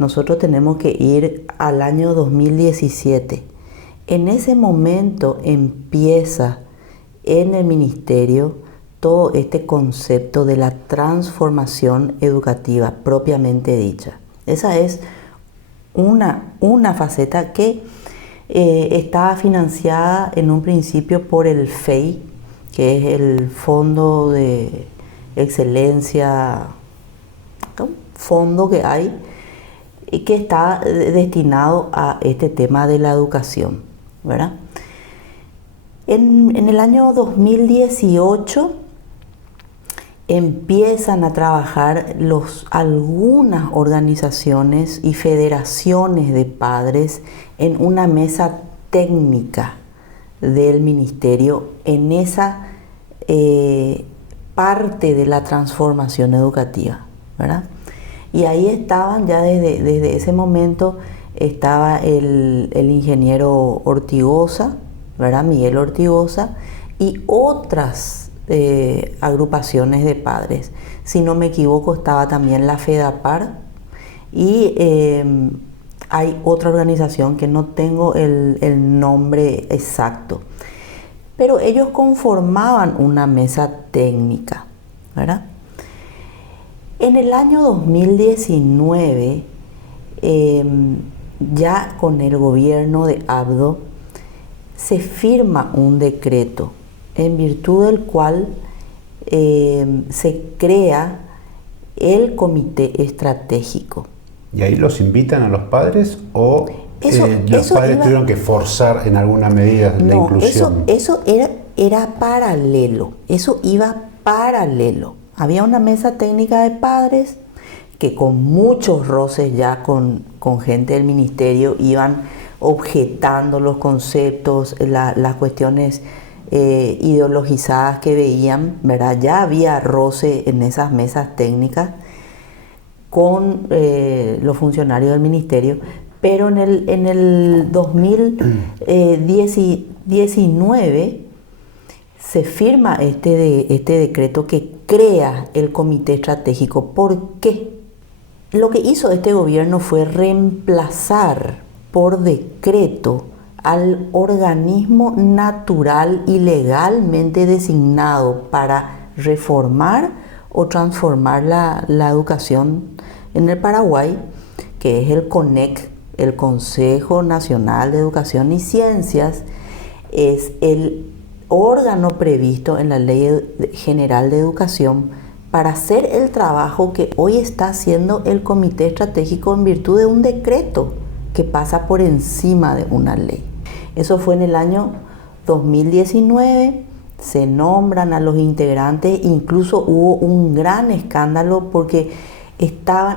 nosotros tenemos que ir al año 2017. En ese momento empieza en el ministerio todo este concepto de la transformación educativa propiamente dicha. Esa es una faceta que estaba financiada en un principio por el FEI, que es el Fondo de Excelencia, un fondo que hay y que está destinado a este tema de la educación, ¿verdad? En el año 2018 empiezan a trabajar algunas organizaciones y federaciones de padres en una mesa técnica del ministerio en esa parte de la transformación educativa, ¿verdad? Y ahí estaban ya desde ese momento, estaba el ingeniero Ortigosa, ¿verdad? Miguel Ortigosa, y otras agrupaciones de padres. Si no me equivoco, estaba también la FEDAPAR y hay otra organización que no tengo el nombre exacto. Pero ellos conformaban una mesa técnica, ¿verdad? En el año 2019, ya con el gobierno de Abdo, se firma un decreto en virtud del cual se crea el comité estratégico. ¿Y ahí los invitan a los padres o los padres tuvieron que forzar en alguna medida la inclusión? Eso era paralelo, eso iba paralelo. Había una mesa técnica de padres que con muchos roces ya con gente del ministerio iban objetando los conceptos, las cuestiones ideologizadas que veían, ¿verdad? Ya había roce en esas mesas técnicas con los funcionarios del ministerio, pero en el 2019 se firma este decreto que crea el comité estratégico. ¿Por qué? Lo que hizo este gobierno fue reemplazar por decreto al organismo natural y legalmente designado para reformar o transformar la educación en el Paraguay, que es el CONEC, el Consejo Nacional de Educación y Ciencias. Es el órgano previsto en la Ley General de Educación para hacer el trabajo que hoy está haciendo el Comité Estratégico en virtud de un decreto que pasa por encima de una ley. Eso fue en el año 2019, se nombran a los integrantes, incluso hubo un gran escándalo porque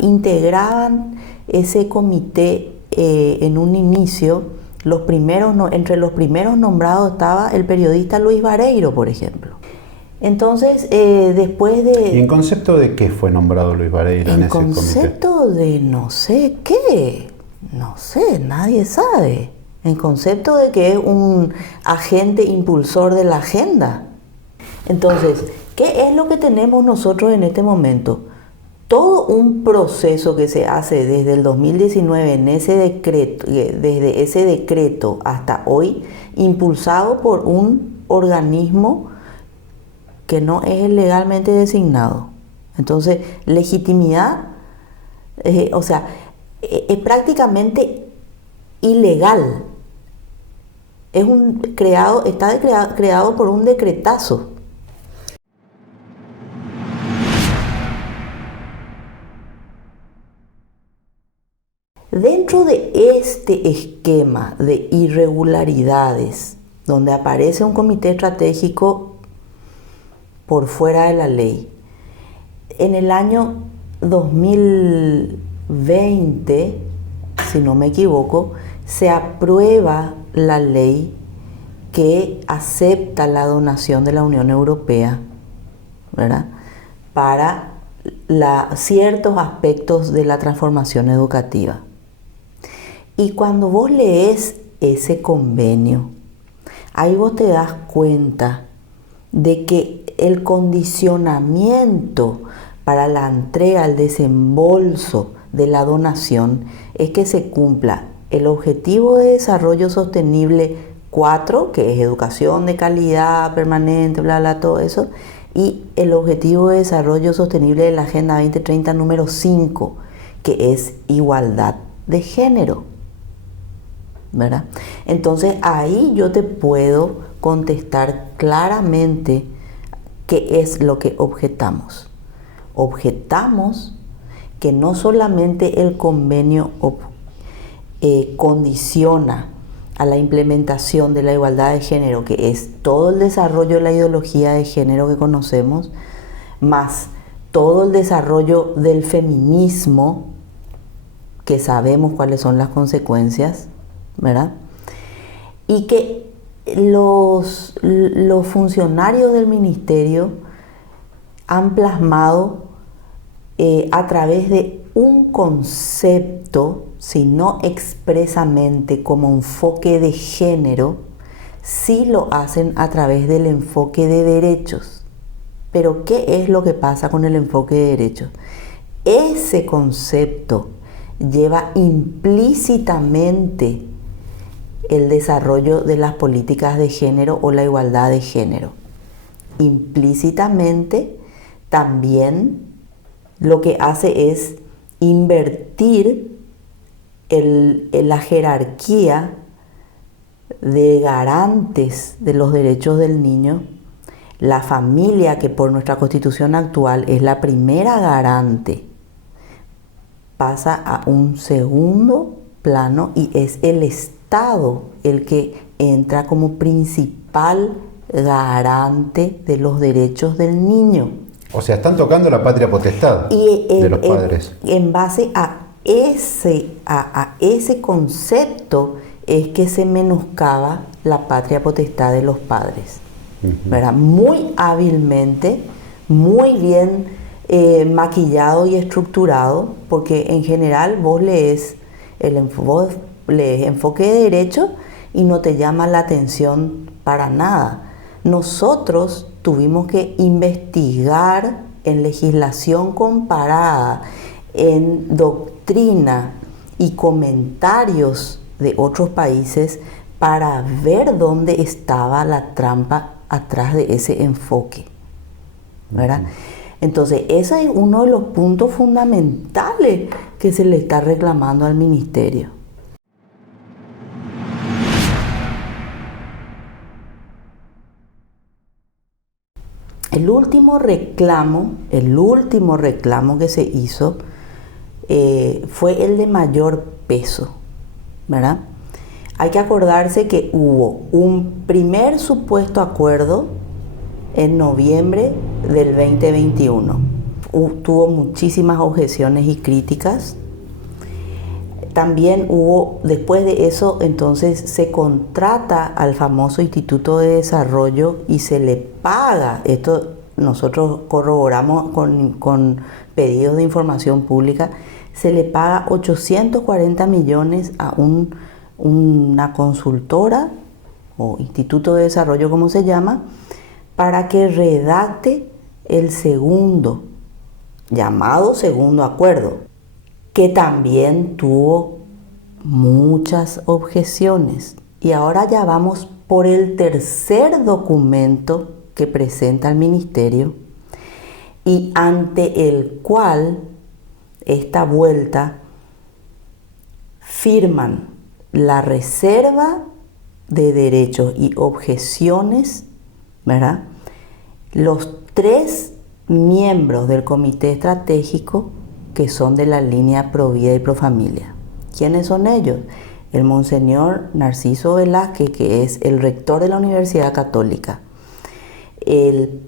integraban ese comité en un inicio. Entre los primeros nombrados estaba el periodista Luis Vareiro, por ejemplo. Entonces, después de... ¿Y en concepto de qué fue nombrado Luis Vareiro en ese comité? En concepto de no sé qué, no sé, nadie sabe. En concepto de que es un agente impulsor de la agenda. Entonces, ¿qué es lo que tenemos nosotros en este momento? Todo un proceso que se hace desde el 2019 en ese decreto, desde ese decreto hasta hoy, impulsado por un organismo que no es legalmente designado. Entonces, legitimidad, es prácticamente ilegal. Está creado por un decretazo. Dentro de este esquema de irregularidades, donde aparece un comité estratégico por fuera de la ley, en el año 2020, si no me equivoco, se aprueba la ley que acepta la donación de la Unión Europea, ¿verdad?, para ciertos aspectos de la transformación educativa. Y cuando vos lees ese convenio, ahí vos te das cuenta de que el condicionamiento para la entrega, el desembolso de la donación es que se cumpla el Objetivo de Desarrollo Sostenible 4, que es educación de calidad permanente, bla, bla, todo eso, y el Objetivo de Desarrollo Sostenible de la Agenda 2030 número 5, que es igualdad de género, ¿verdad? Entonces ahí yo te puedo contestar claramente qué es lo que objetamos. Objetamos que no solamente el convenio condiciona a la implementación de la igualdad de género, que es todo el desarrollo de la ideología de género que conocemos, más todo el desarrollo del feminismo, que sabemos cuáles son las consecuencias, ¿verdad? Y que los funcionarios del ministerio han plasmado a través de un concepto, si no expresamente como enfoque de género, sí lo hacen a través del enfoque de derechos. Pero ¿qué es lo que pasa con el enfoque de derechos? Ese concepto lleva implícitamente el desarrollo de las políticas de género o la igualdad de género. Implícitamente también lo que hace es invertir la jerarquía de garantes de los derechos del niño. La familia, que por nuestra Constitución actual es la primera garante, pasa a un segundo plano y es el Estado el que entra como principal garante de los derechos del niño. O sea, están tocando la patria potestad de los padres. En base a ese concepto es que se menoscaba la patria potestad de los padres. ¿Verdad? Muy hábilmente, muy bien maquillado y estructurado, porque en general vos lees enfoque de derecho y no te llama la atención para nada. Nosotros tuvimos que investigar en legislación comparada, en doctrina y comentarios de otros países para ver dónde estaba la trampa atrás de ese enfoque, ¿verdad? Entonces, ese es uno de los puntos fundamentales que se le está reclamando al ministerio. El último reclamo que se hizo fue el de mayor peso, ¿verdad? Hay que acordarse que hubo un primer supuesto acuerdo en noviembre del 2021. Tuvo muchísimas objeciones y críticas. También hubo, después de eso, entonces se contrata al famoso Instituto de Desarrollo y se le paga. Esto nosotros corroboramos con pedidos de información pública. Se le paga 840 millones a una consultora o Instituto de Desarrollo, como se llama, para que redacte el llamado segundo acuerdo, que también tuvo muchas objeciones. Y ahora ya vamos por el tercer documento que presenta el ministerio y ante el cual esta vuelta firman la reserva de derechos y objeciones, ¿verdad? Los 3 miembros del comité estratégico que son de la línea Pro Vida y Pro Familia. ¿Quiénes son ellos? El monseñor Narciso Velázquez, que es el rector de la Universidad Católica, el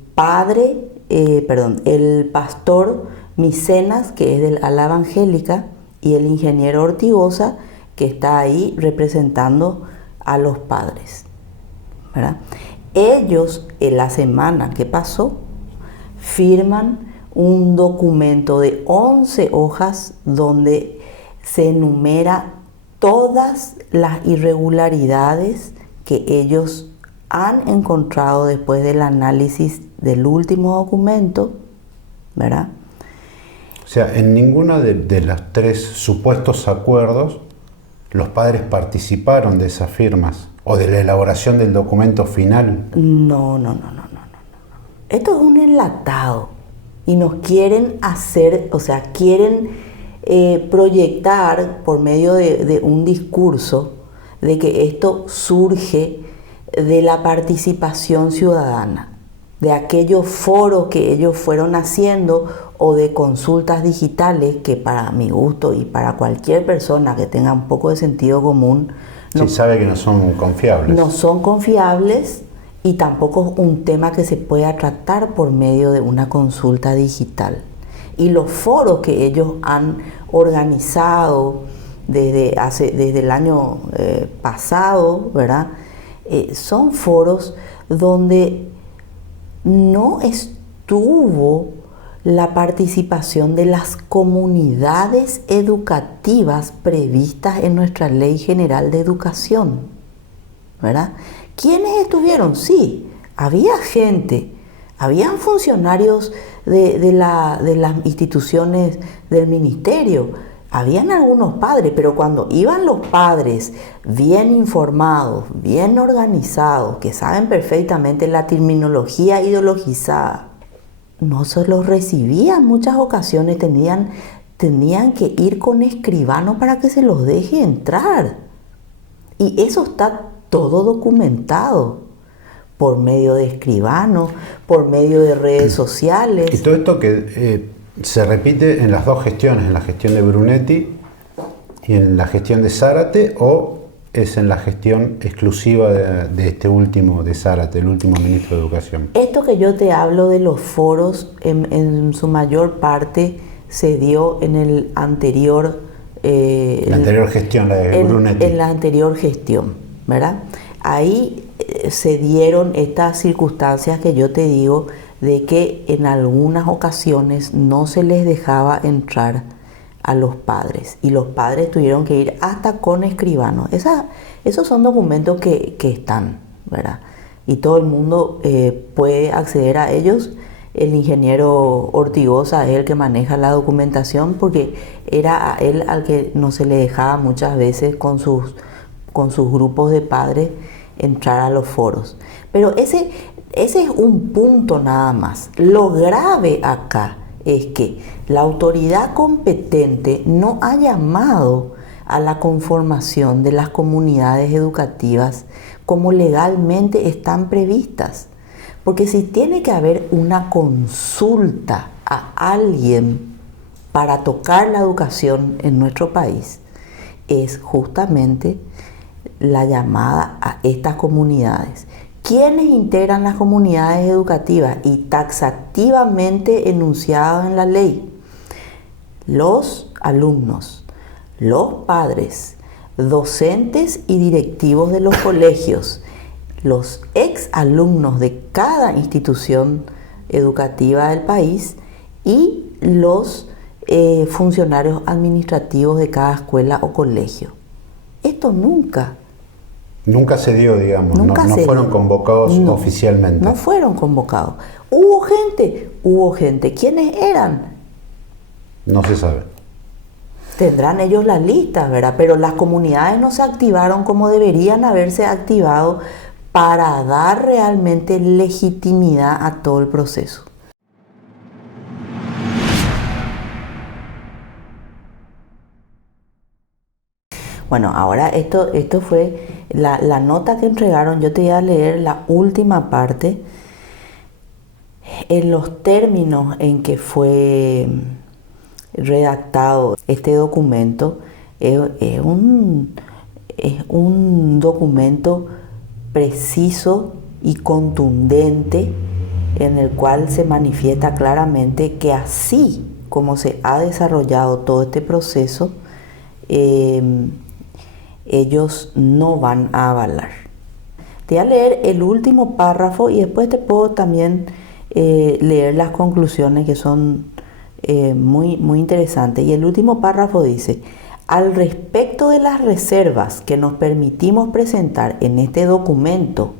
pastor Micenas, que es del ala evangélica, y el ingeniero Ortigosa, que está ahí representando a los padres, ¿verdad? Ellos, en la semana que pasó, firman un documento de 11 hojas donde se enumera todas las irregularidades que ellos han encontrado después del análisis del último documento, ¿verdad? O sea, en ninguno de los 3 supuestos acuerdos los padres participaron de esas firmas o de la elaboración del documento final. No. Esto es un enlatado y nos quieren hacer, o sea, quieren proyectar por medio de un discurso de que esto surge de la participación ciudadana, de aquellos foros que ellos fueron haciendo o de consultas digitales que para mi gusto y para cualquier persona que tenga un poco de sentido común sí, sabe que no son confiables. No son confiables y tampoco es un tema que se pueda tratar por medio de una consulta digital. Y los foros que ellos han organizado desde el año pasado, ¿verdad? Son foros donde no estuvo la participación de las comunidades educativas previstas en nuestra Ley General de Educación, ¿verdad? ¿Quiénes estuvieron? Sí, había gente, habían funcionarios de las instituciones del ministerio, habían algunos padres, pero cuando iban los padres bien informados, bien organizados, que saben perfectamente la terminología ideologizada, no se los recibían. En muchas ocasiones tenían que ir con escribano para que se los deje entrar. Y eso está todo documentado por medio de escribanos, por medio de redes sociales. Y todo esto que se repite en las 2 gestiones, en la gestión de Brunetti y en la gestión de Zárate, o es en la gestión exclusiva de este último, de Zárate, el último ministro de Educación. Esto que yo te hablo de los foros, en su mayor parte se dio en el anterior... la anterior gestión, la de Brunetti. En la anterior gestión, ¿verdad? Ahí se dieron estas circunstancias que yo te digo, de que en algunas ocasiones no se les dejaba entrar a los padres y los padres tuvieron que ir hasta con escribanos. Esos son documentos que están, ¿verdad? Y todo el mundo puede acceder a ellos. El ingeniero Ortigosa es el que maneja la documentación, porque era a él al que no se le dejaba muchas veces con sus grupos de padres entrar a los foros. Pero ese es un punto nada más. Lo grave acá es que la autoridad competente no ha llamado a la conformación de las comunidades educativas como legalmente están previstas. Porque si tiene que haber una consulta a alguien para tocar la educación en nuestro país, es justamente la llamada a estas comunidades. ¿Quiénes integran las comunidades educativas y taxativamente enunciadas en la ley? Los alumnos, los padres, docentes y directivos de los colegios, los ex alumnos de cada institución educativa del país y los funcionarios administrativos de cada escuela o colegio. Esto nunca se dio, digamos, no fueron convocados oficialmente. No fueron convocados. Hubo gente. ¿Quiénes eran? No se sabe. Tendrán ellos las listas, ¿verdad? Pero las comunidades no se activaron como deberían haberse activado para dar realmente legitimidad a todo el proceso. Bueno, ahora esto fue la nota que entregaron. Yo te voy a leer la última parte. En los términos en que fue redactado este documento, es un documento preciso y contundente, en el cual se manifiesta claramente que así como se ha desarrollado todo este proceso, ellos no van a avalar. Te voy a leer el último párrafo y después te puedo también leer las conclusiones, que son muy, muy interesantes. Y el último párrafo dice: al respecto de las reservas que nos permitimos presentar en este documento,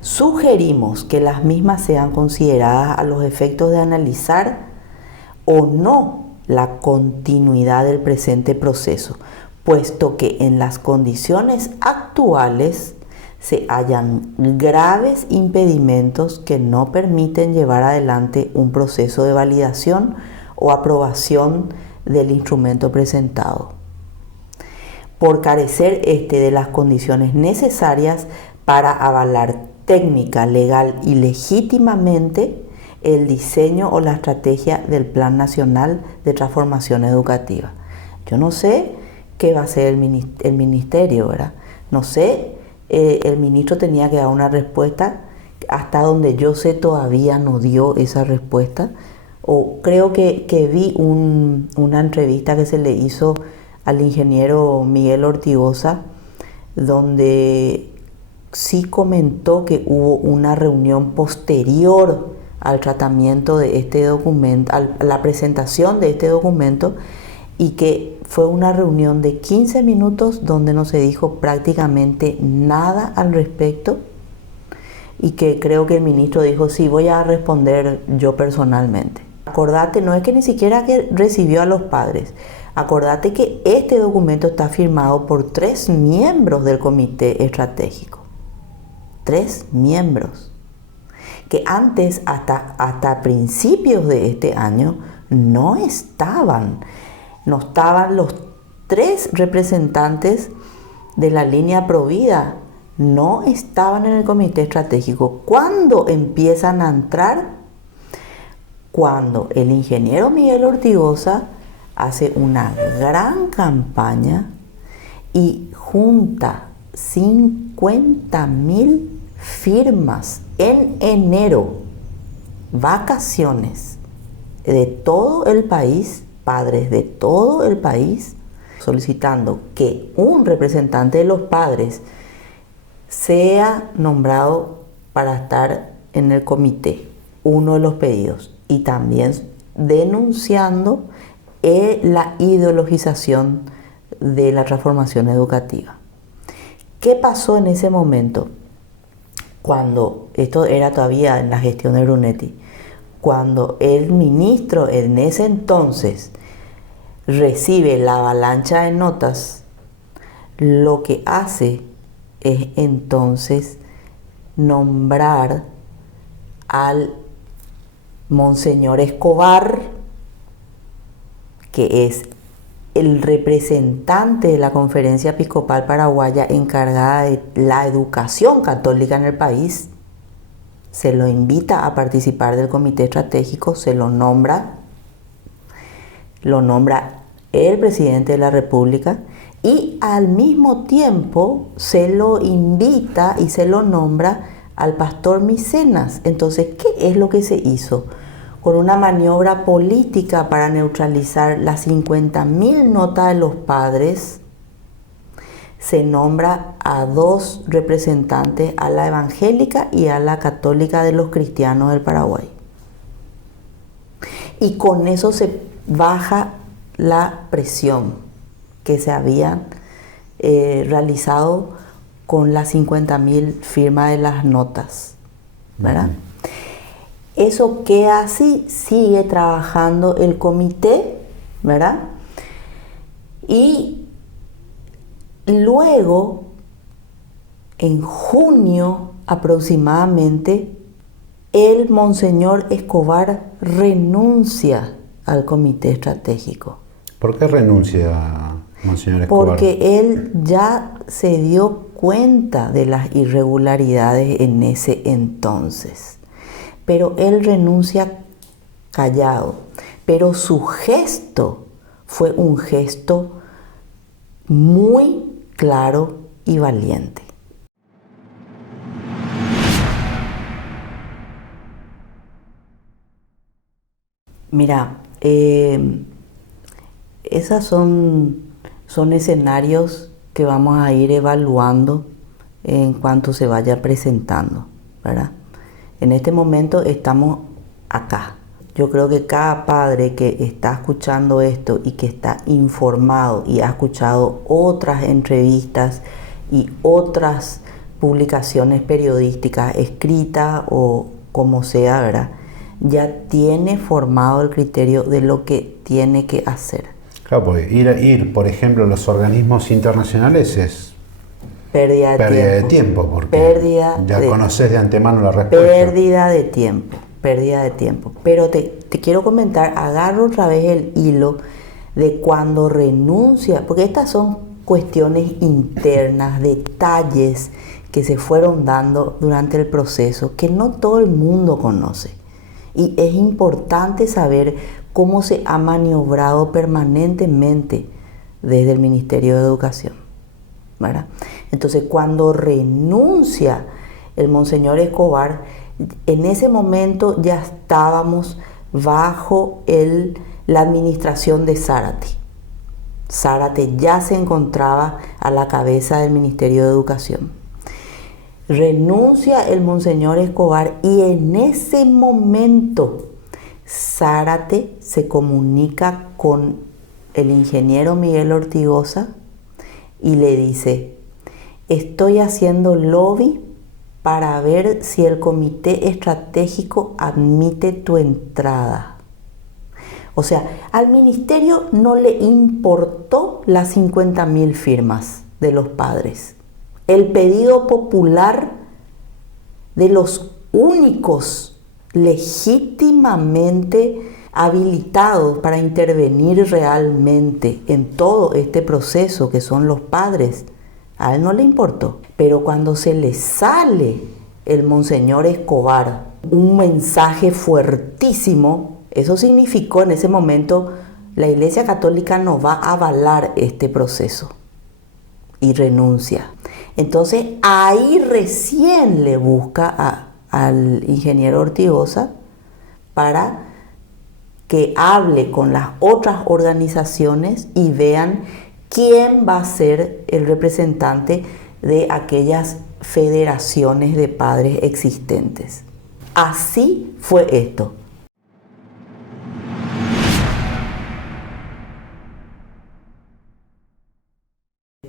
sugerimos que las mismas sean consideradas a los efectos de analizar o no la continuidad del presente proceso, puesto que en las condiciones actuales se hallan graves impedimentos que no permiten llevar adelante un proceso de validación o aprobación del instrumento presentado, por carecer de las condiciones necesarias para avalar técnica, legal y legítimamente el diseño o la estrategia del Plan Nacional de Transformación Educativa. Yo no sé qué va a hacer el ministerio, ¿verdad? No sé, el ministro tenía que dar una respuesta, hasta donde yo sé todavía no dio esa respuesta, o creo que vi una entrevista que se le hizo al ingeniero Miguel Ortigosa, donde sí comentó que hubo una reunión posterior al tratamiento de este documento, a la presentación de este documento, y que fue una reunión de 15 minutos donde no se dijo prácticamente nada al respecto, y que creo que el ministro dijo, sí, voy a responder yo personalmente. Acordate, no es que ni siquiera que recibió a los padres, acordate que este documento está firmado por 3 miembros del comité estratégico. 3 miembros. Que antes, hasta principios de este año, no estaban los 3 representantes de la línea Provida, no estaban en el comité estratégico. ¿Cuándo empiezan a entrar? Cuando el ingeniero Miguel Ortigosa hace una gran campaña y junta 50.000 firmas en enero, vacaciones de todo el país, padres de todo el país, solicitando que un representante de los padres sea nombrado para estar en el comité, uno de los pedidos, y también denunciando la ideologización de la transformación educativa. ¿Qué pasó en ese momento? Cuando esto era todavía en la gestión de Brunetti, cuando el ministro en ese entonces recibe la avalancha de notas, lo que hace es entonces nombrar al Monseñor Escobar, que es el representante de la Conferencia Episcopal Paraguaya encargada de la educación católica en el país. Se lo invita a participar del comité estratégico, se lo nombra el presidente de la República, y al mismo tiempo se lo invita y se lo nombra al pastor Micenas. Entonces, ¿qué es lo que se hizo? Con una maniobra política para neutralizar las 50.000 notas de los padres, se nombra a 2 representantes, a la evangélica y a la católica de los cristianos del Paraguay. Y con eso se baja la presión que se había realizado con las 50.000 firmas de las notas, ¿verdad? Eso queda así, sigue trabajando el comité, ¿verdad? Y luego, en junio aproximadamente, el Monseñor Escobar renuncia al comité estratégico. ¿Por qué renuncia Monseñor Escobar? Porque él ya se dio cuenta de las irregularidades en ese entonces. Pero él renuncia callado. Pero su gesto fue un gesto muy claro y valiente. Mira, esos son escenarios que vamos a ir evaluando en cuanto se vaya presentando, ¿verdad? En este momento estamos acá. Yo creo que cada padre que está escuchando esto y que está informado y ha escuchado otras entrevistas y otras publicaciones periodísticas, escritas o como sea, ¿verdad? ya tiene formado el criterio de lo que tiene que hacer. Claro, porque ir, por ejemplo, a los organismos internacionales es Pérdida de tiempo, porque ya conoces de antemano la respuesta. Pérdida de tiempo. Pero te quiero comentar, agarro otra vez el hilo de cuando renuncia, porque estas son cuestiones internas, detalles que se fueron dando durante el proceso, que no todo el mundo conoce. Y es importante saber cómo se ha maniobrado permanentemente desde el Ministerio de Educación, ¿verdad? Entonces, cuando renuncia el Monseñor Escobar, en ese momento ya estábamos bajo la administración de Zárate. Zárate ya se encontraba a la cabeza del Ministerio de Educación. Renuncia el Monseñor Escobar y en ese momento Zárate se comunica con el ingeniero Miguel Ortigosa y le dice: estoy haciendo lobby para ver si el comité estratégico admite tu entrada. O sea, al ministerio no le importó las 50.000 firmas de los padres. El pedido popular de los únicos legítimamente habilitados para intervenir realmente en todo este proceso, que son los padres, a él no le importó. Pero cuando se le sale el Monseñor Escobar un mensaje fuertísimo, eso significó en ese momento: la Iglesia Católica no va a avalar este proceso, y renuncia. Entonces ahí recién le busca al ingeniero Ortigosa para que hable con las otras organizaciones y vean quién va a ser el representante de aquellas federaciones de padres existentes. Así fue esto.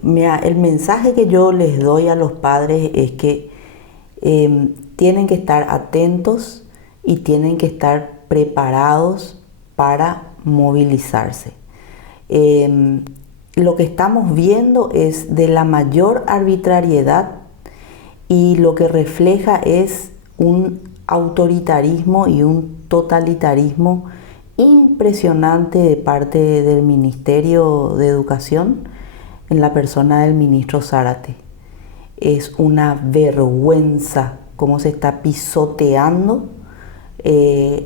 Mira, el mensaje que yo les doy a los padres es que tienen que estar atentos y tienen que estar preparados para movilizarse. Lo que estamos viendo es de la mayor arbitrariedad y lo que refleja es un autoritarismo y un totalitarismo impresionante de parte del Ministerio de Educación en la persona del ministro Zárate. Es una vergüenza cómo se está pisoteando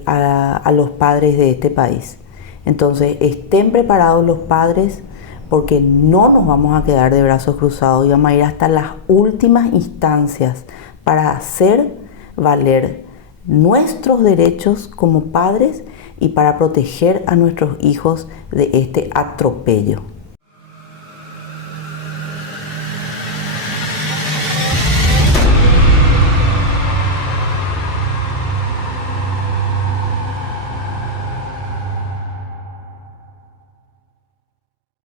a los padres de este país. Entonces, estén preparados los padres, porque no nos vamos a quedar de brazos cruzados y vamos a ir hasta las últimas instancias para hacer valer nuestros derechos como padres y para proteger a nuestros hijos de este atropello.